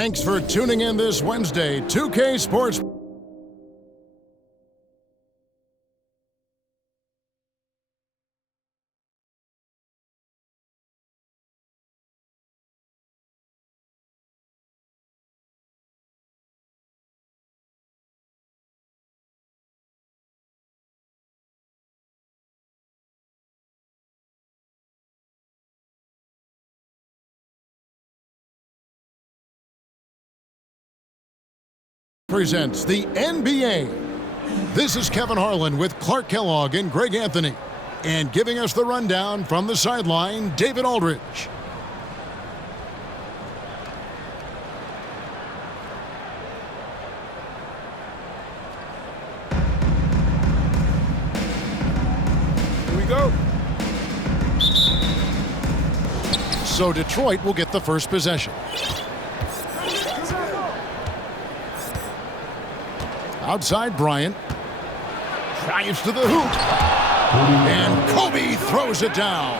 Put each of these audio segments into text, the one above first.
Thanks for tuning in this Wednesday. 2K Sports. Presents the NBA. This is Kevin Harlan with Clark Kellogg and Greg Anthony. And giving us the rundown from the sideline, David Aldridge. Here we go. So Detroit will get the first possession. Outside Bryant. Drives to the hoop. And Kobe throws it down.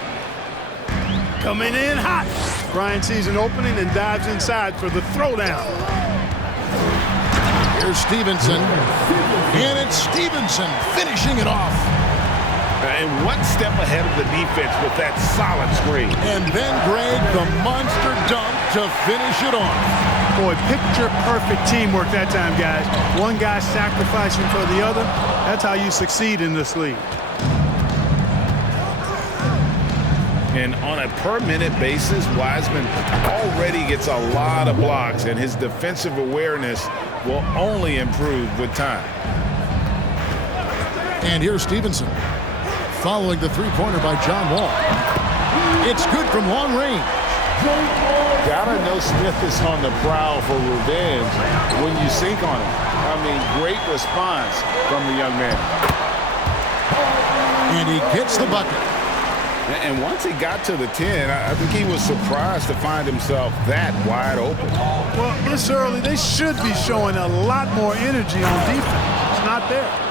Coming in hot. Bryant sees an opening and dives inside for the throwdown. Here's Stevenson. And it's Stevenson finishing it off. And one step ahead of the defense with that solid screen. And then Greg, the monster dunk to finish it off. Boy, picture-perfect teamwork that time, guys. One guy sacrificing for the other. That's how you succeed in this league. And on a per-minute basis, Wiseman already gets a lot of blocks, and his defensive awareness will only improve with time. And here's Stevenson. Following the three-pointer by John Wall. It's good from long range. Gotta know Smith is on the prowl for revenge when you sink on him. I mean, great response from the young man. And he gets the bucket. And once he got to the 10, I think he was surprised to find himself that wide open. Well, this early, they should be showing a lot more energy on defense. It's not there.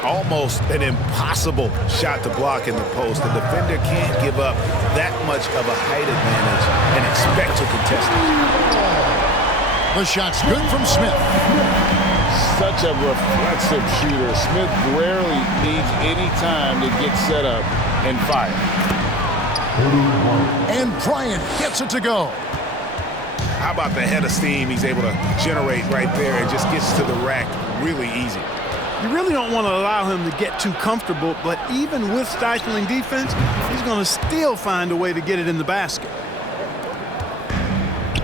Almost an impossible shot to block in the post. The defender can't give up that much of a height advantage and expect to contest it. The shot's good from Smith. Such a reflexive shooter. Smith rarely needs any time to get set up and fire. And Bryant gets it to go. How about the head of steam he's able to generate right there and just gets to the rack really easy. You really don't want to allow him to get too comfortable, but even with stifling defense, he's going to still find a way to get it in the basket.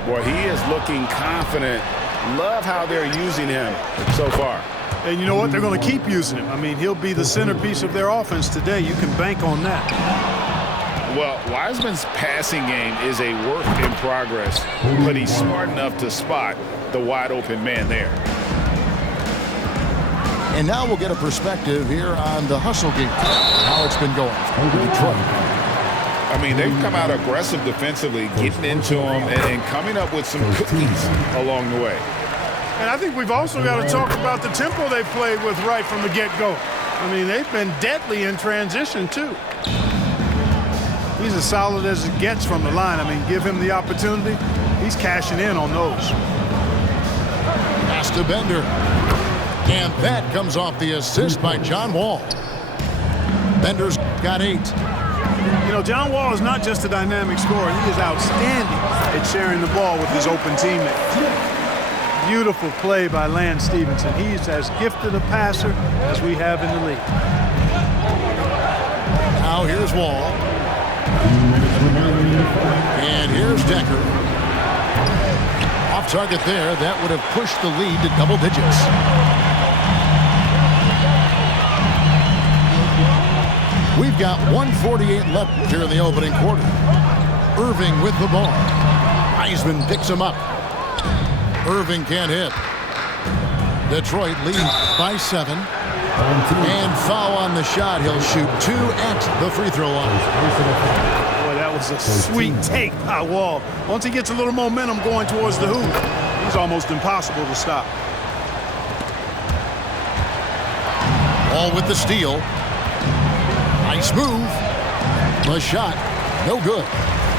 Boy, he is looking confident. Love how they're using him so far. And you know what? They're going to keep using him. I mean, he'll be the centerpiece of their offense today. You can bank on that. Well, Wiseman's passing game is a work in progress, but he's smart enough to spot the wide open man there. And now we'll get a perspective here on the hustle game, how it's been going for Detroit. I mean, they've come out aggressive defensively, getting into them and coming up with some cookies along the way. And I think we've also got to talk about the tempo they've played with right from the get-go. I mean, they've been deadly in transition, too. He's as solid as it gets from the line. I mean, give him the opportunity. He's cashing in on those. Pass to Bender. And that comes off the assist by John Wall. Bender's got 8. You know, John Wall is not just a dynamic scorer. He is outstanding at sharing the ball with his open teammates. Beautiful play by Lance Stevenson. He's as gifted a passer as we have in the league. Now here's Wall. And here's Decker. Off target there. That would have pushed the lead to double digits. We've got 1:48 left here in the opening quarter. Irving with the ball. Wiseman picks him up. Irving can't hit. Detroit leads by 7. And foul on the shot. He'll shoot 2 at the free throw line. Boy, that was a sweet take by Wall. Once he gets a little momentum going towards the hoop, he's almost impossible to stop. Wall with the steal. Nice move. The shot, no good.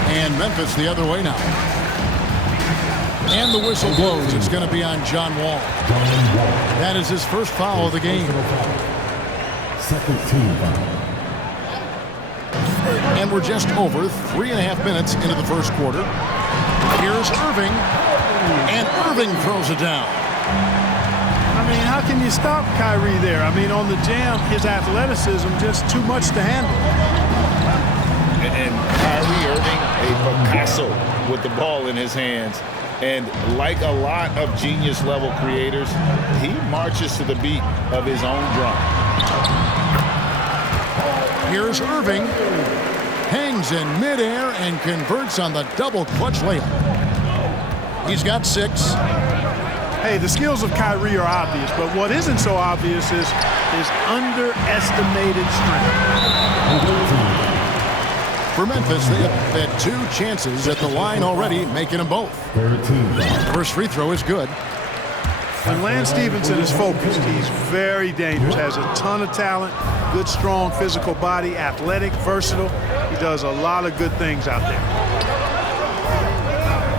And Memphis the other way now. And the whistle blows. It's going to be on John Wall. That is his first foul of the game. Second team foul. And we're just over 3.5 minutes into the first quarter. Here's Irving. And Irving throws it down. I mean, how can you stop Kyrie there? I mean, on the jam, his athleticism just too much to handle. And Kyrie Irving, a Picasso with the ball in his hands. And like a lot of genius-level creators, he marches to the beat of his own drum. Here's Irving. Hangs in midair and converts on the double clutch layup. He's got 6. Hey, the skills of Kyrie are obvious, but what isn't so obvious is his underestimated strength. For Memphis, they have had 2 chances at the line already, making them both. First free throw is good. When Lance Stevenson is focused, he's very dangerous, has a ton of talent, good, strong physical body, athletic, versatile. He does a lot of good things out there.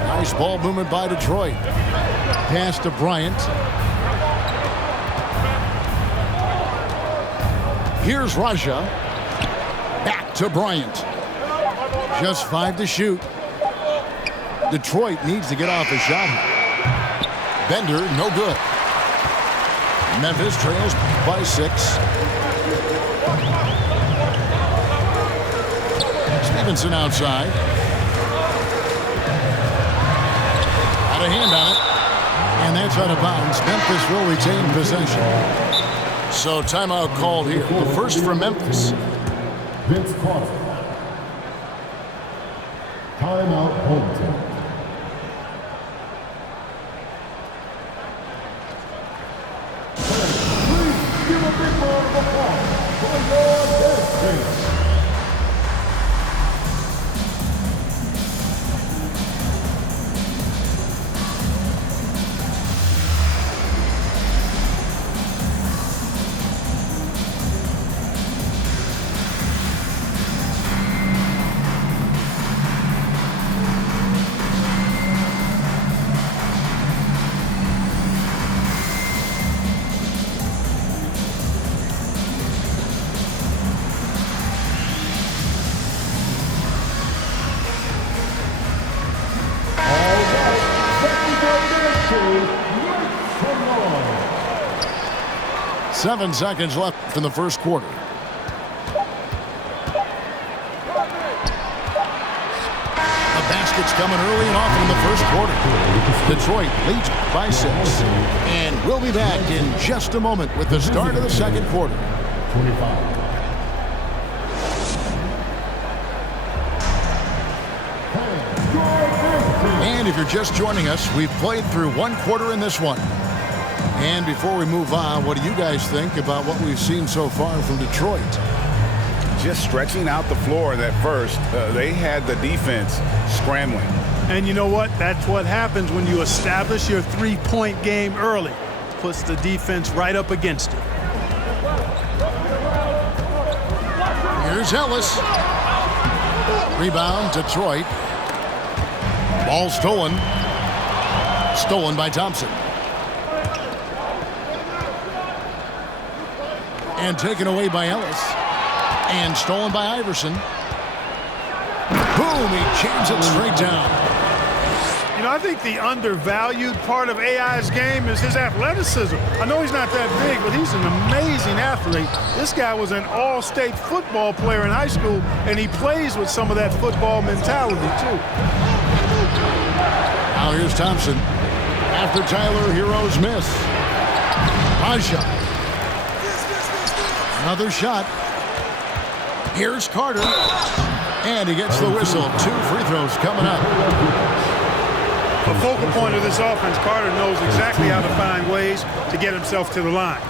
Nice ball movement by Detroit. Pass to Bryant. Here's Raja. Back to Bryant. Just 5 to shoot. Detroit needs to get off a shot. Bender, no good. Memphis trails by 6. Stevenson outside. Had a hand on it. And that's out of bounds. Memphis will retain possession. So timeout called here. The first for Memphis. Vince Carter. Timeout home team. Please give a big round of applause for your dedication. Seven seconds left in the first quarter. The basket's coming early and often in the first quarter. Detroit leads by 6. And we'll be back in just a moment with the start of the second quarter. 25. And if you're just joining us, we've played through one quarter in this one. And before we move on, what do you guys think about what we've seen so far from Detroit? Just stretching out the floor in that first. They had the defense scrambling. And you know what? That's what happens when you establish your three-point game early. Puts the defense right up against it. Here's Ellis. Rebound, Detroit. Ball stolen. Stolen by Thompson. And taken away by Ellis. And stolen by Iverson. Boom, he jams it straight down. You know, I think the undervalued part of AI's game is his athleticism. I know he's not that big, but he's an amazing athlete. This guy was an all-state football player in high school, and he plays with some of that football mentality, too. Now here's Thompson. After Tyler Hero's miss. Raja. Another shot. Here's Carter. And he gets the whistle. 2 free throws coming up. The focal point of this offense, Carter knows exactly how to find ways to get himself to the line.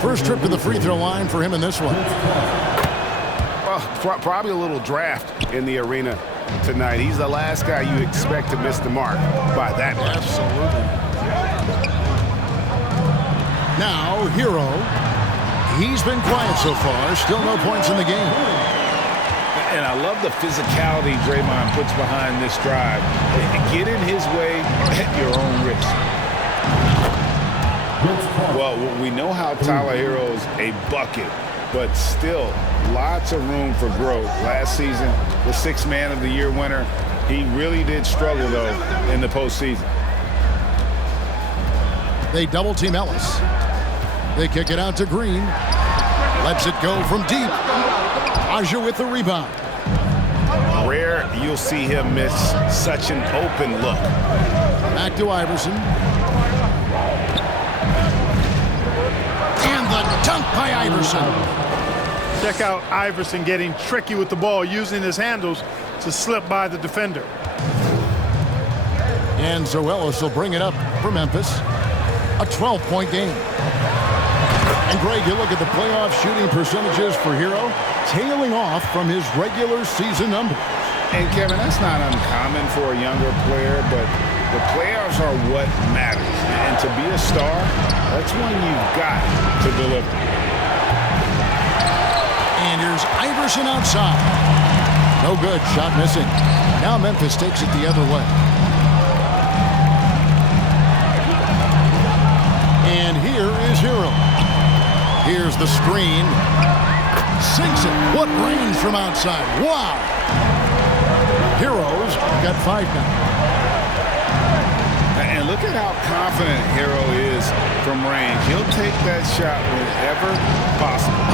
First trip to the free throw line for him in this one. Well, probably a little draft in the arena tonight. He's the last guy you expect to miss the mark by that much. Absolutely. Now, Hero. He's been quiet so far. Still no points in the game. And I love the physicality Draymond puts behind this drive. Get in his way at your own risk. Well, we know how Tyler Hero's a bucket, but still lots of room for growth. Last season, the Sixth Man of the Year winner, he really did struggle, though, in the postseason. They double team Ellis. They kick it out to Green. Lets it go from deep. Aja with the rebound. Rare you'll see him miss such an open look. Back to Iverson. And the dunk by Iverson. Check out Iverson getting tricky with the ball, using his handles to slip by the defender. And so Ellis will bring it up for Memphis. A 12-point game. And Greg, you look at the playoff shooting percentages for Hero, tailing off from his regular season numbers. And Kevin, that's not uncommon for a younger player, but the playoffs are what matters. And to be a star, that's when you've got to deliver. And here's Iverson outside. No good, shot missing. Now Memphis takes it the other way. And here is Hero. Here's the screen. Sinks it. What range from outside. Wow. Hero's got 5 now. And look at how confident Hero is from range. He'll take that shot whenever possible.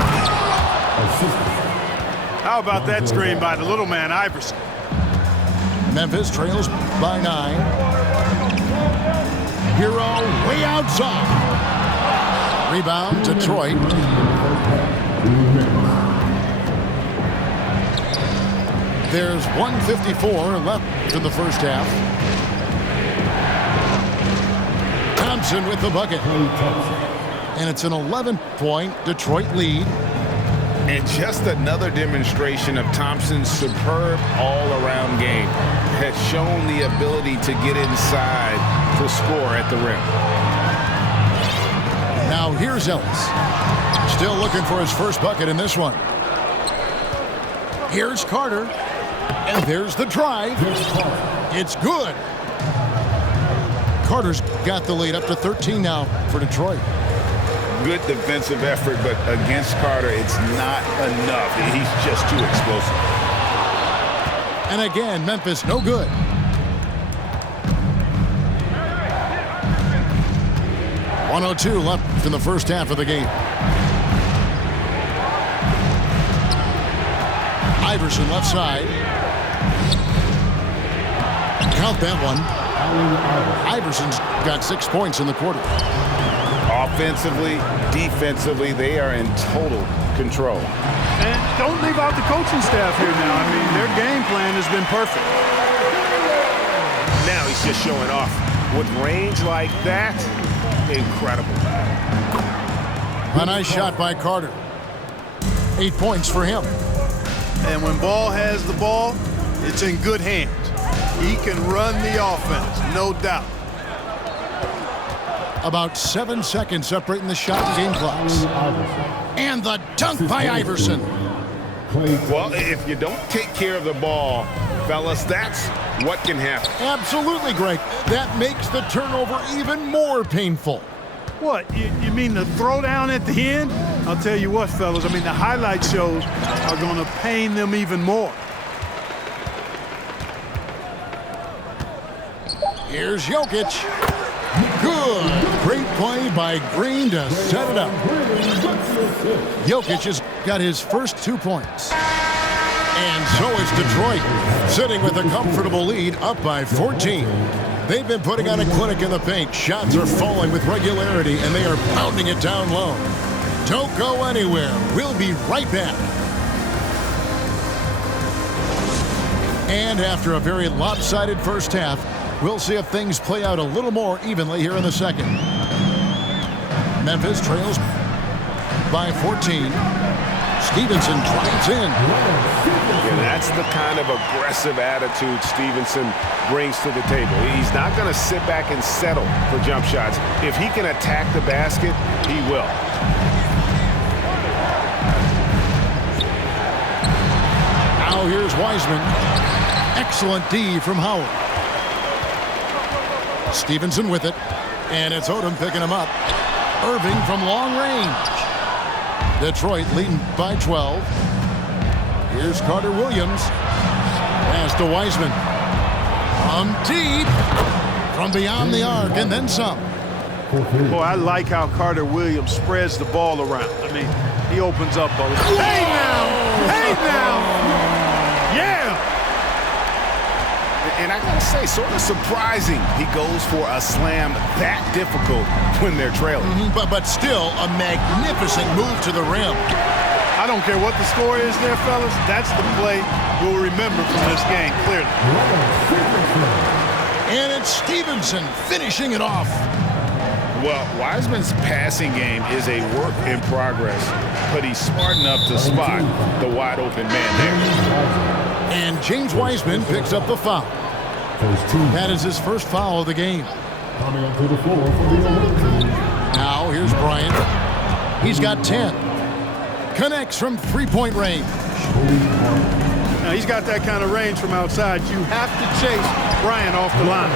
How about that screen by the little man, Iverson? Memphis trails by 9. Hero way outside. Rebound, Detroit. There's 1:54 left in the first half. Thompson with the bucket. And it's an 11-point Detroit lead. And just another demonstration of Thompson's superb all-around game. Has shown the ability to get inside to score at the rim. Now here's Ellis. Still looking for his first bucket in this one. Here's Carter. And there's the drive. It's good. Carter's got the lead up to 13 now for Detroit. Good defensive effort, but against Carter, it's not enough. He's just too explosive. And again, Memphis no good. .102 left in the first half of the game. Iverson left side. Count that one. Iverson's got 6 points in the quarter. Offensively, defensively, they are in total control. And don't leave out the coaching staff here now. I mean, their game plan has been perfect. Now he's just showing off. With range like that, incredible. A nice shot by Carter. 8 points for him. And when Ball has the ball, it's in good hands. He can run the offense, no doubt. About 7 seconds separating the shot and game clocks. And the dunk by Iverson. Well, if you don't take care of the ball, fellas, that's what can happen. Absolutely, Greg. That makes the turnover even more painful. What, you mean the throwdown at the end? I'll tell you what, fellas, I mean, the highlight shows are going to pain them even more. Here's Jokic. Good. Great play by Green to set it up. Jokic has got his first 2 points. And so is Detroit, sitting with a comfortable lead, up by 14. They've been putting on a clinic in the paint. Shots are falling with regularity, and they are pounding it down low. Don't go anywhere. We'll be right back. And after a very lopsided first half, we'll see if things play out a little more evenly here in the second. Memphis trails by 14. Stevenson drives in. Yeah, that's the kind of aggressive attitude Stevenson brings to the table. He's not going to sit back and settle for jump shots. If he can attack the basket, he will. Now here's Wiseman. Excellent D from Howard. Stevenson with it. And it's Odom picking him up. Irving from long range. Detroit leading by 12. Here's Carter Williams. Pass to Wiseman. From deep. From beyond the arc and then some. Boy, I like how Carter Williams spreads the ball around. I mean, he opens up a... Hey now! Hey now! Yeah! And I gotta say, sort of surprising he goes for a slam that difficult when they're trailing. But still a magnificent move to the rim. I don't care what the score is there, fellas. That's the play we'll remember from this game, clearly. And it's Stevenson finishing it off. Well, Wiseman's passing game is a work in progress, but he's smart enough to spot the wide open man there. And James Wiseman picks up the foul. That is his first foul of the game. Coming onto the floor for the Olympics. Now here's Bryant. He's got 10. Connects from three-point range. Now, he's got that kind of range from outside. You have to chase Bryant off the line.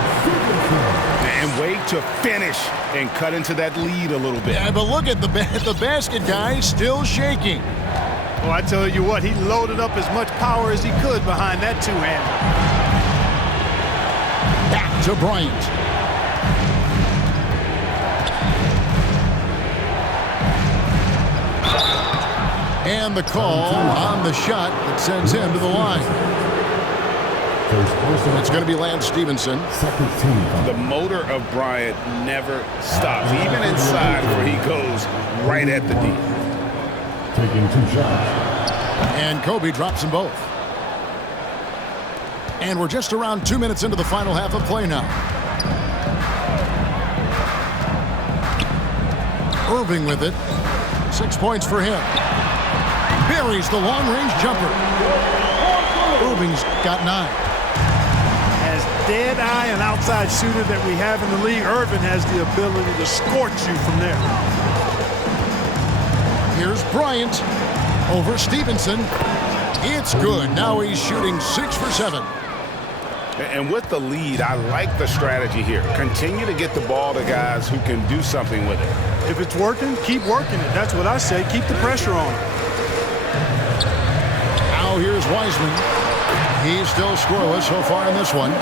And wait to finish and cut into that lead a little bit. Yeah, but look at the basket guy still shaking. Well, I tell you what, he loaded up as much power as he could behind that two-hander. Back to Bryant. And the call on the shot that sends him to the line. It's going to be Lance Stevenson. The motor of Bryant never stops, even inside where he goes right at the D. Taking 2 shots. And Kobe drops them both. And we're just around 2 minutes into the final half of play now. Irving with it. 6 points for him. Buries the long-range jumper. Irving's got 9. As dead-eye and outside shooter that we have in the league, Irving has the ability to scorch you from there. Here's Bryant over Stevenson. It's good. Now he's shooting 6 for 7. And with the lead, I like the strategy here. Continue to get the ball to guys who can do something with it. If it's working, keep working it. That's what I say. Keep the pressure on him. Now here's Wiseman. He's still scoreless so far in this one.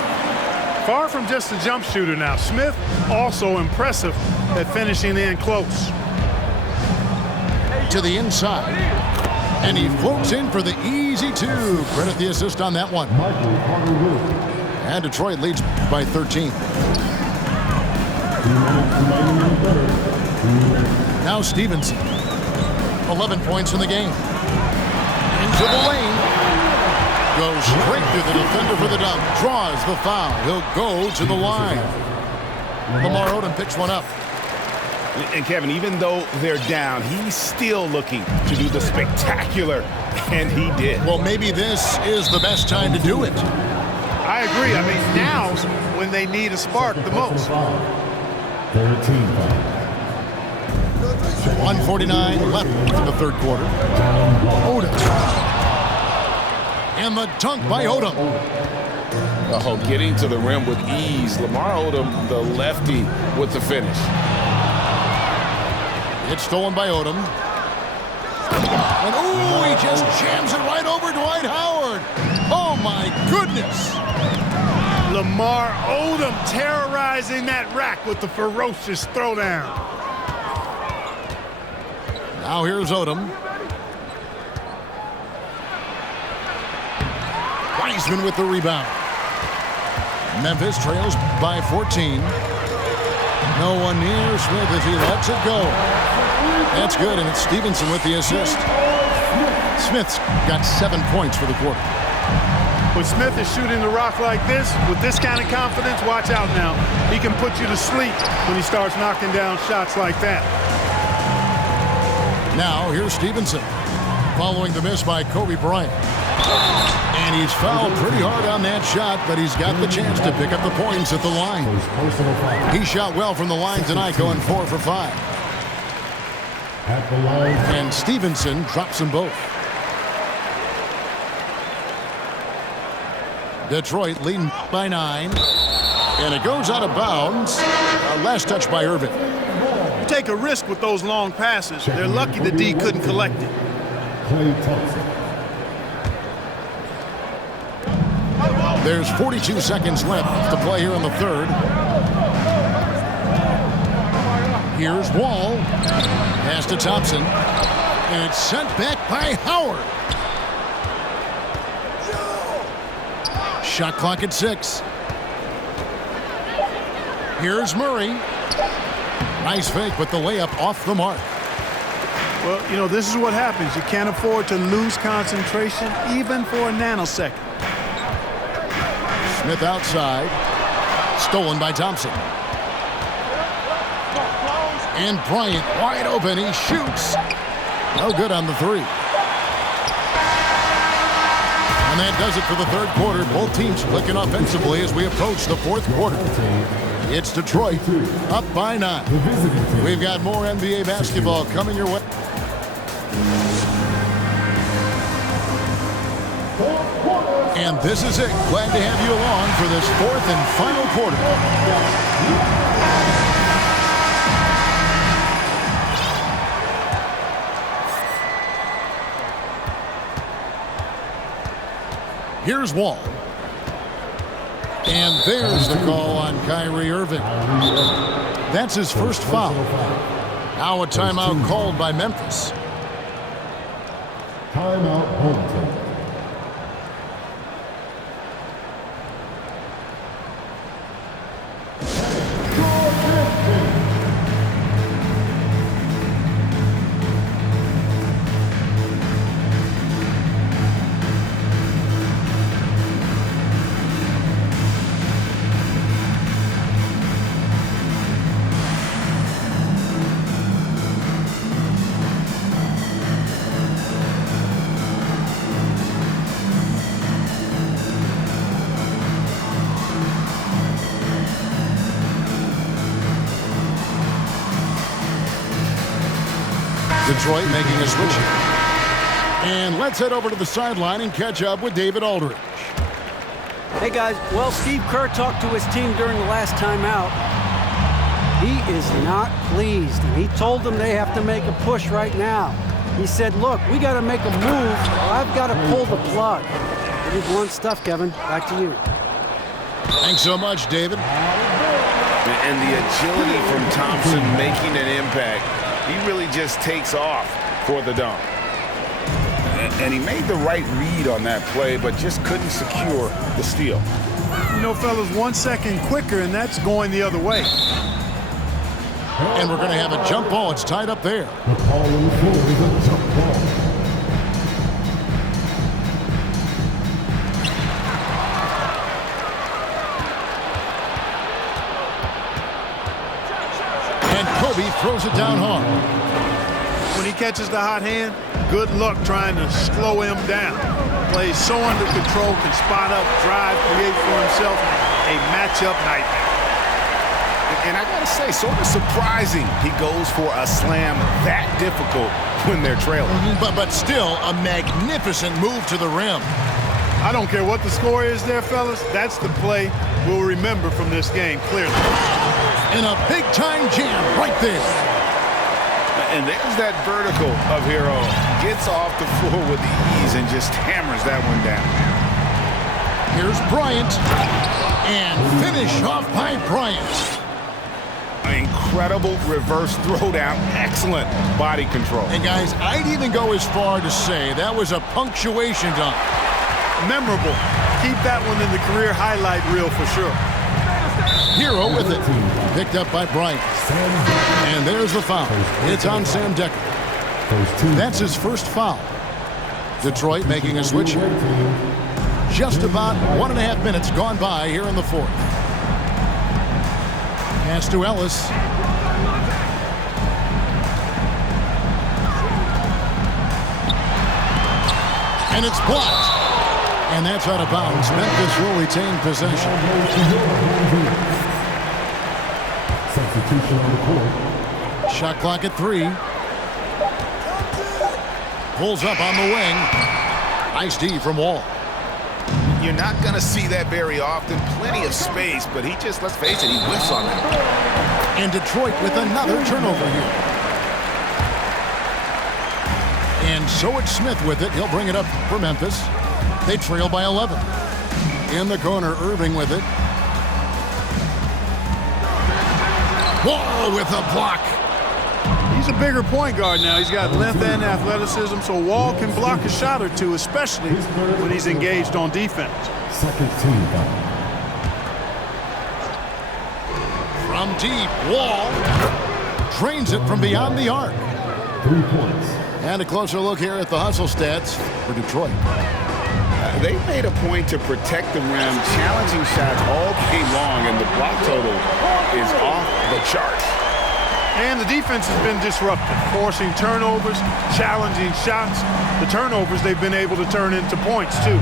Far from just a jump shooter now. Smith also impressive at finishing in close. To the inside. And he floats in for the easy 2. Credit the assist on that one. And Detroit leads by 13. Now Stevenson. 11 points in the game. Into the lane. Goes straight to the defender for the dunk. Draws the foul. He'll go to the line. Lamar Odom picks one up. And Kevin, even though they're down, he's still looking to do the spectacular, and he did. Well, maybe this is the best time to do it. I agree. I mean, now's when they need a spark the most. 1:49 left in the third quarter. Odom. And the dunk by Odom. Oh, getting to the rim with ease. Lamar Odom, the lefty, with the finish. It's stolen by Odom. And ooh, he just jams it right over Dwight Howard. Oh my goodness. Lamar Odom terrorizing that rack with the ferocious throwdown. Now here's Odom. Wiseman with the rebound. Memphis trails by 14. No one near Smith as he lets it go. That's good, and it's Stevenson with the assist. Smith's got 7 points for the quarter. When Smith is shooting the rock like this, with this kind of confidence, watch out now. He can put you to sleep when he starts knocking down shots like that. Now here's Stevenson, following the miss by Kobe Bryant. And he's fouled pretty hard on that shot, but he's got the chance to pick up the points at the line. He shot well from the line tonight, going 4 for 5. At the line. And Stevenson drops them both. Detroit leading by 9. And it goes out of bounds. Last touch by Irving. You take a risk with those long passes. They're lucky the D couldn't collect it. Clay Thompson. There's 42 seconds left to play here in the third. Here's Wall. Pass to Thompson. And it's sent back by Howard. Shot clock at 6. Here's Murray. Nice fake, but the layup off the mark. Well, you know, this is what happens. You can't afford to lose concentration even for a nanosecond. Smith outside. Stolen by Thompson. And Bryant wide open. He shoots. No good on the 3. And that does it for the third quarter. Both teams clicking offensively as we approach the fourth quarter. It's Detroit up by 9. We've got more NBA basketball coming your way. And this is it. Glad to have you along for this fourth and final quarter. Here's Wall. And there's the call on Kyrie Irving. That's his first foul. Now a timeout called by Memphis. Timeout home team. Detroit making a switch here. And let's head over to the sideline and catch up with David Aldridge. Hey guys, well, Steve Kerr talked to his team during the last timeout. He is not pleased, and he told them they have to make a push right now. He said, look, we got to make a move, or I've got to pull the plug. Pretty blunt stuff, Kevin. Back to you. Thanks so much, David. And the agility from Thompson making an impact. He really just takes off for the dunk. And he made the right read on that play, but just couldn't secure the steal. You know, fellas, 1 second quicker, and that's going the other way. And we're going to have a jump ball. It's tied up there. The ball on the floor is a jump ball. And Kobe throws it down hard. When he catches the hot hand, good luck trying to slow him down. Plays so under control, can spot up, drive, create for himself a matchup nightmare. And I gotta say, sort of surprising he goes for a slam that difficult when they're trailing. But still a magnificent move to the rim. I don't care what the score is there, fellas. That's the play we'll remember from this game, clearly. And a big-time jam right there. And there's that vertical of Hero. Gets off the floor with ease and just hammers that one down. Here's Bryant. And finish off by Bryant. Incredible reverse throwdown. Excellent body control. And guys, I'd even go as far to say that was a punctuation dunk. Memorable. Keep that one in the career highlight reel for sure. Hero with it. Picked up by Bryant. And there's the foul. It's on Sam Dekker. That's his first foul. Detroit making a switch here. Just about 1.5 minutes gone by here in the fourth. Pass to Ellis. And it's blocked. And that's out of bounds. Memphis will retain possession. Substitution on the court. Shot clock at 3. Pulls up on the wing. Nice D from Wall. You're not going to see that very often. Plenty of space, but he just, let's face it, he whiffs on that. And Detroit with another turnover here. And so it's Smith with it. He'll bring it up for Memphis. They trail by 11. In the corner, Irving with it. Wall with a block. He's a bigger point guard now. He's got length and athleticism, so Wall can block a shot or two, especially when he's engaged on defense. Second team foul. From deep, Wall drains it from beyond the arc. 3 points. And a closer look here at the hustle stats for Detroit. They made a point to protect the rim, challenging shots all game long, and the block total is off the charts. And the defense has been disruptive, forcing turnovers, challenging shots. The turnovers they've been able to turn into points, too.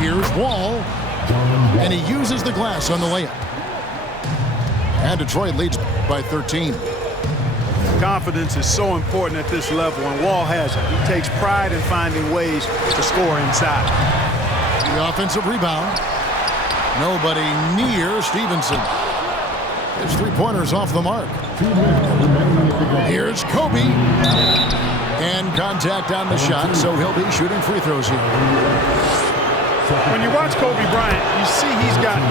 Here's Wall, and he uses the glass on the layup. And Detroit leads by 13. Confidence is so important at this level, and Wall has it. He takes pride in finding ways to score inside. The offensive rebound. Nobody near Stevenson. His three-pointer's off the mark. Here's Kobe. And contact on the shot, so he'll be shooting free throws here. When you watch Kobe Bryant, you see he's got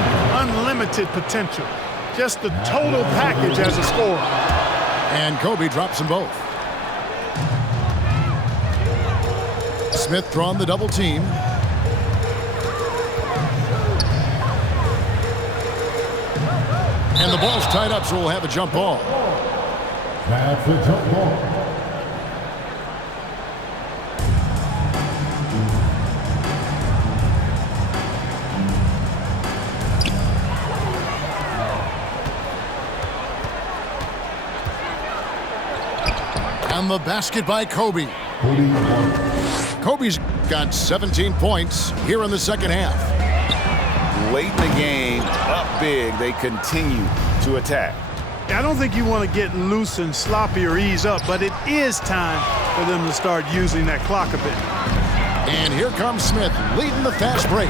unlimited potential. Just the total package as a scorer. And Kobe drops them both. Smith drawn the double team. And the ball's tied up, so we'll have a jump ball. That's a jump ball. And the basket by Kobe. Kobe's got 17 points here in the second half. Late in the game, up big, they continue to attack. I don't think you want to get loose and sloppy or ease up, but it is time for them to start using that clock a bit. And here comes Smith leading the fast break.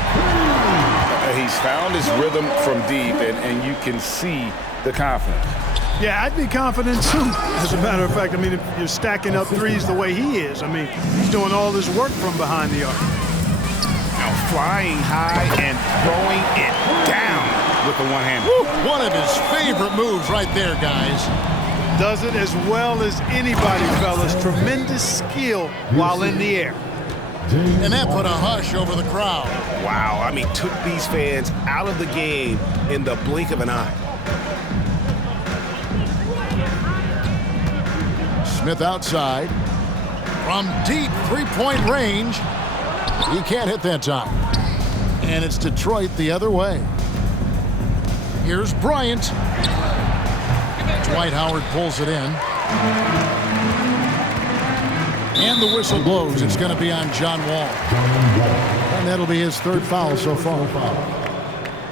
He's found his rhythm from deep, and you can see the confidence. Yeah, I'd be confident too. As a matter of fact, I mean, if you're stacking up threes the way he is, I mean, he's doing all this work from behind the arc. Now flying high and throwing it down with the one-hand. One of his favorite moves right there, guys. Does it as well as anybody, fellas. Tremendous skill while in the air. And that put a hush over the crowd. Wow, I mean, took these fans out of the game in the blink of an eye. Smith outside. From deep three-point range. He can't hit that time. And it's Detroit the other way. Here's Bryant. Dwight Howard pulls it in. And the whistle blows. It's going to be on John Wall. And that'll be his third foul so far.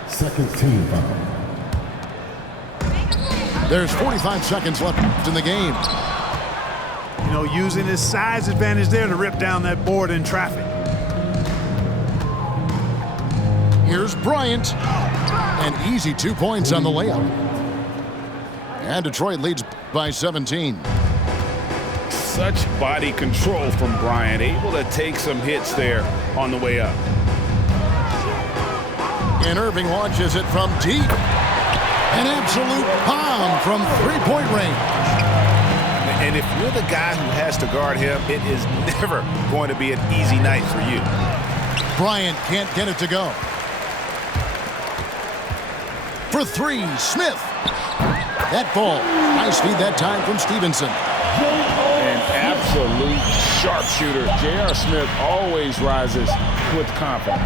Second team foul. There's 45 seconds left in the game. You know, using his size advantage there to rip down that board in traffic. Here's Bryant. An easy 2 points on the layup. And Detroit leads by 17. Such body control from Bryant, able to take some hits there on the way up. And Irving launches it from deep. An absolute bomb from three-point range. And if you're the guy who has to guard him, it is never going to be an easy night for you. Bryant can't get it to go. For three, Smith. That ball, high speed that time from Stevenson. An absolute sharpshooter. J.R. Smith always rises with confidence.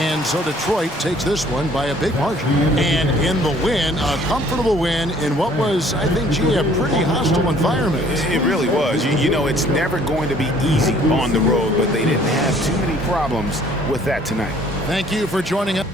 And so Detroit takes this one by a big margin. And in the win, a comfortable win in what was, I think, gee, a pretty hostile environment. It really was. You know, it's never going to be easy on the road, but they didn't have too many problems with that tonight. Thank you for joining us.